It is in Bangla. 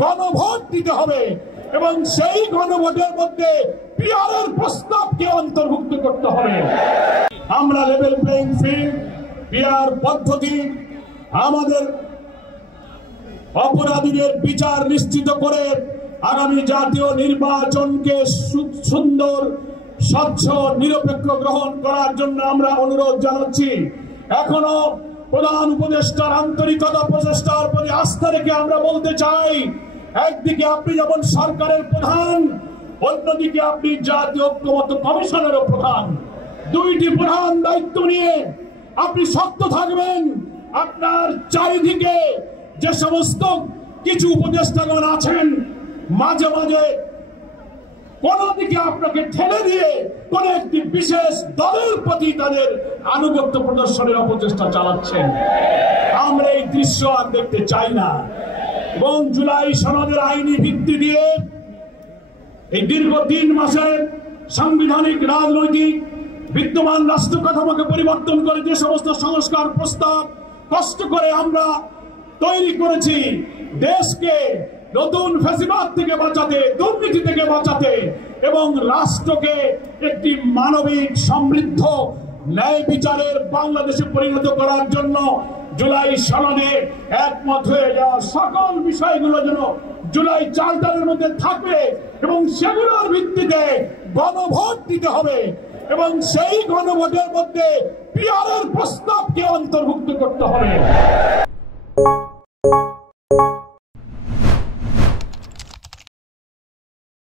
গণভোট দিতে হবে এবং সেই গণভোটের মধ্যে পিআরের প্রস্তাবকে অন্তর্ভুক্ত করতে হবে। আমরা লেভেল প্লেইং ফিল্ড, পিআর পদ্ধতি, আমাদের অপরাধীদের বিচার নিশ্চিত করে আগামী জাতীয় নির্বাচনকে সুন্দর, স্বচ্ছ, নিরপেক্ষ গ্রহণ করার জন্য আমরা অনুরোধ জানাচ্ছি। এখনো প্রধান উপদেষ্টার আন্তরিকতা, প্রচেষ্টার প্রতি আস্থা রেখে আমরা বলতে চাই, একদিকে আপনি যেমন সরকারের প্রধান, অন্যদিকে আপনি জাতীয় ঐক্যমত্য কমিশনেরও প্রধান। দুইটি প্রধান দায়িত্ব নিয়ে আপনি শক্ত থাকবেন। আপনার চারিদিকে যে সমস্ত কিছু উপদেষ্টাগণ আছেন, মাঝে মাঝে কোন দিকে আপনাকে ঠেলে দিয়ে কোন একটি বিশেষ দলের প্রতি তাদের আনুগত্য প্রদর্শনের অপচেষ্টা চালাচ্ছেন। আমরা এই দৃশ্য আর দেখতে চাই না এবং জুলাই সনদের আইনি ভিত্তি দিয়ে এই দীর্ঘ 3 মাসের সাংবিধানিক, রাজনৈতিক বিদ্যমান রাষ্ট্র কাঠামোকে পরিবর্তন করে যে সমস্ত সংস্কার প্রস্তাব কষ্ট করে আমরা তৈরি করেছি, দেশকে নতুন ফ্যাসিবাদ থেকে বাঁচাতে, দুর্নীতি থেকে বাঁচাতে এবং রাষ্ট্রকে একটি মানবিক, সমৃদ্ধ, ন্যায় বিচারের বাংলাদেশে পরিণত করার জন্য জুলাই সনদে একমত হয়ে যাওয়া সকল বিষয়গুলো যেন জুলাই চার্টারের মধ্যে থাকবে এবং সেগুলোর ভিত্তিতে গণভোট দিতে হবে এবং সেই গণভোটের মধ্যে পিআরের প্রস্তাবকে অন্তর্ভুক্ত করতে হবে।